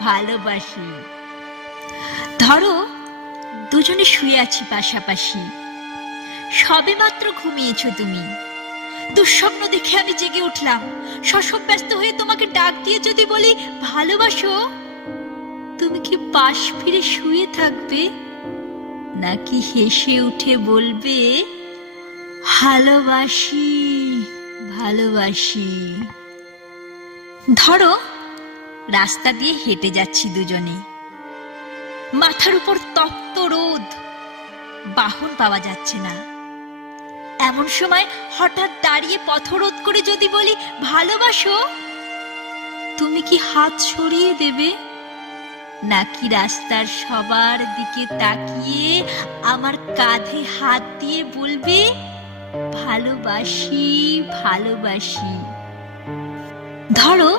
ভালোবাসি। ধরো, দুজনে শুয়ে আছি পাশাপাশি। সবে মাত্র ঘুমিয়েছো তুমি। দুঃস্বপ্ন দেখে আমি জেগে উঠলাম। শশব ব্যস্ত হয়ে তোমাকে ডাক দিয়ে যদি বলি, ভালোবাসো? তুমি কি পাশ ফিরে শুয়ে থাকবে? নাকি হেসে উঠে বলবে, ভালোবাসি ভালোবাসি? ধরো রাস্তা দিয়ে হেঁটে যাচ্ছি দুজনে। মাথার উপর তপ্ত রোদ। বাহন পাওয়া যাচ্ছে না। এমন সময় হঠাৎ দাঁড়িয়ে পথরোধ করে যদি বলি, ভালোবাসো? তুমি কি হাত সরিয়ে দেবে? নাকি রাস্তার সবার দিকে তাকিয়ে আমার কাঁধে হাত দিয়ে বলবে, ভালোবাসি ভালোবাসি। ধরো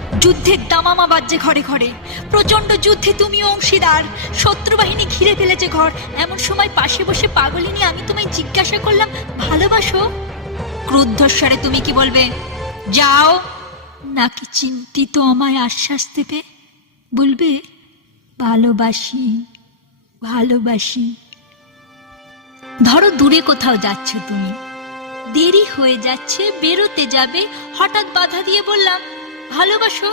যুদ্ধের দামামা বাজছে ঘরে ঘরে। প্রচণ্ড যুদ্ধে তুমি অংশীদার। শত্রু বাহিনী ঘিরে ফেলেছে ঘর। এমন সময় পাশে বসে পাগলিনী, আমি তোমায় জিজ্ঞাসা করলাম, ভালোবাসো? ক্রুদ্ধস্বরে তুমি কি বলবে? যাও। নাকি চিন্তিত আমায় আশ্বাস দেবে? বলবে, ভালোবাসি ভালোবাসি। ধরো দূরে কোথাও যাচ্ছ তুমি। দেরি হয়ে যাচ্ছে, বেরোতে যাবে। হঠাৎ বাধা দিয়ে বললাম ভালোবাসো?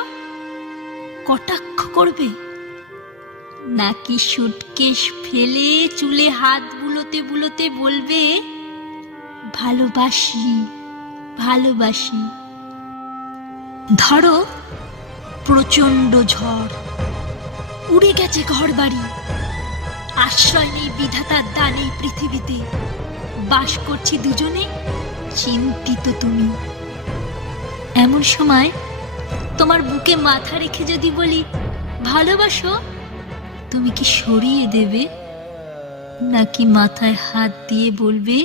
কটাক্ষ করবে? নাকি সুটকেশ ফেলে চুলে হাত বুলোতে বুলোতে বলবে, ভালোবাসি ভালোবাসি ধরো প্রচণ্ড ঝড়, উড়ে গেছে ঘর বাড়ি আশ্রয় নেই বিধাতার দান এই পৃথিবীতে, বাস করছি দুজনে, চিন্তিত তুমি। এমন সময় তোমার বুকে মাথা রেখে যদি বলি, ভালোবাসো তুমি কি সরিয়ে দেবে? নাকি মাথায় হাত দিয়ে বলবে,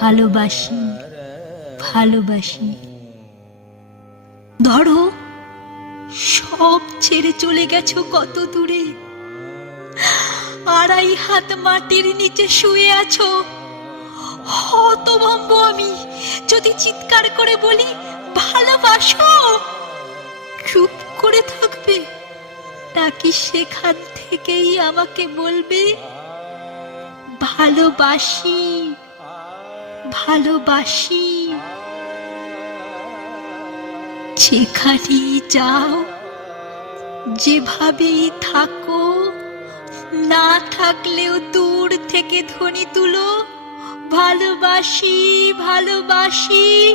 ভালোবাসি ভালোবাসি ধরো, সব ছেড়ে চলে গেছো কত দূরে। আড়াই হাত মাটির নিচে শুয়ে আছো। হতভম্ব আমি। যদি চিৎকার করে বলি ভালোবাসো? চুপ করে থাকবে। নাকি সেখান থেকেই আমাকে বলবে? ভালোবাসি ভালোবাসি। যেখানেই যাও, যেভাবেই থাকো, না থাকলেও দূর থেকে ধ্বনি তুলো। ভালোবাসি ভালোবাসি।